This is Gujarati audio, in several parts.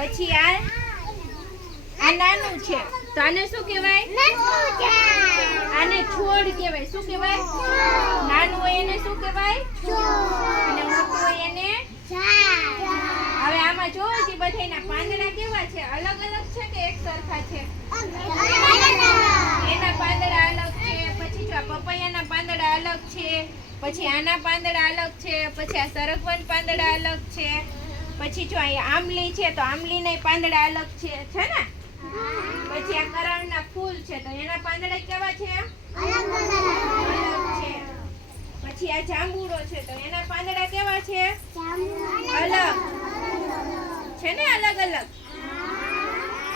પછી આ નાનું છે તો આને શું કહેવાય? આને છોડ કહેવાય. શું કહેવાય? નાનું હોય એને શું કહેવાય? અને મોટું હોય એને. હવે આમાં જો જે બધાના પાંદડા કેવા છે? અલગ અલગ છે કે એક સરખા છે? એના પાંદડા અલગ છે. પછી જો પપૈયાના પાંદડા અલગ છે. પછી આના પાંદડા અલગ છે. પછી આ સરગવાના પાંદડા અલગ છે. પછી જો અહીંયા આંબલી છે તો આંબલીના પાંદડા અલગ છે છે ને? પછી આ કરાળના ફૂલ છે તો એના પાંદડા કેવા છે? અલગ છે. પછી આ જાંબુડો છે તો એના પાંદડા કેવા છે? અલગ છે ને? અલગ અલગ.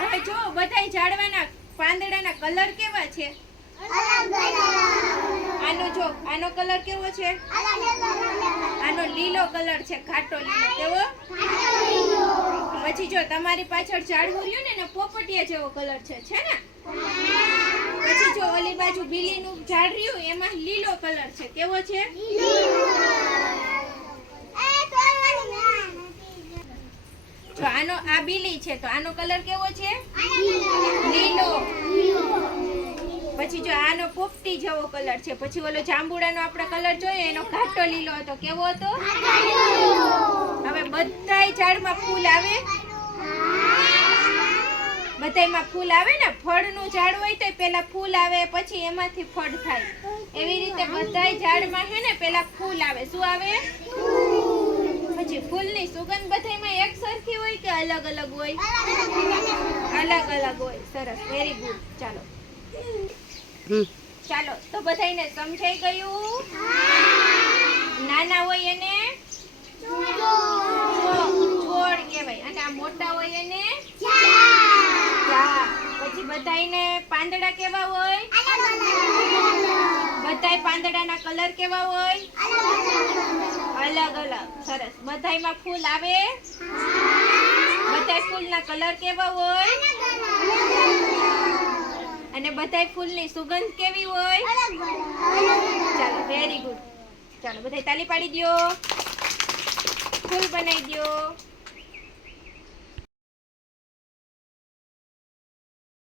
હવે જો બધાય ઝાડવાના પાંદડાના કલર કેવા છે? આનો જો આનો કલર કેવો છે? આનો લીલો કલર છે, ઘાટો લીલો. કેવો? પછી જો તમારી પાછળ ઝાડવું રહ્યું ને એનો પોપટિયા જેવો કલર છે ને? પછી જો ઓલી બાજુ બીલીનું ઝાડ રહ્યું એમાં લીલો કલર છે. કેવો છે? જો આનો આ બીલી છે તો આનો કલર કેવો છે? લીલો. પછી જો આનો પોપટી જેવો કલર છે. પછી ઓલો જાંબુડાનો આપણે કલર જોઈએ એનો ઘાટો લીલો હતો. કેવો હતો? હવે બધાય ઝાડમાં ફૂલ આવે? બધાયમાં ફૂલ આવે ને? ફળનું ઝાડ હોય તો પહેલા ફૂલ આવે પછી એમાંથી ફળ થાય. એવી રીતે બધાય ઝાડમાં છે ને પહેલા ફૂલ આવે. શું આવે? પછી ફૂલની સુગંધ બધાયમાં એક સરખી હોય કે અલગ અલગ હોય? અલગ અલગ હોય. સરસ, વેરી ગુડ. ચાલો ચાલો તો બધાયને સમજાઈ ગયું? નાના હોય એને છોડ કહેવાય અને આ મોટા હોય એને પછી બધાયને પાંદડા કેવા હોય? બધાય પાંદડાના કલર કેવા હોય? અલગ અલગ. સરસ. બધાયમાં ફૂલ આવે? બધાય ફૂલના કલર કેવા હોય? અને બધાય ફૂલની સુગંધ કેવી હોય? ચાલો, વેરી ગુડ. ચાલો બધાય તાલી પાડી દો. ફૂલ બનાવી દો.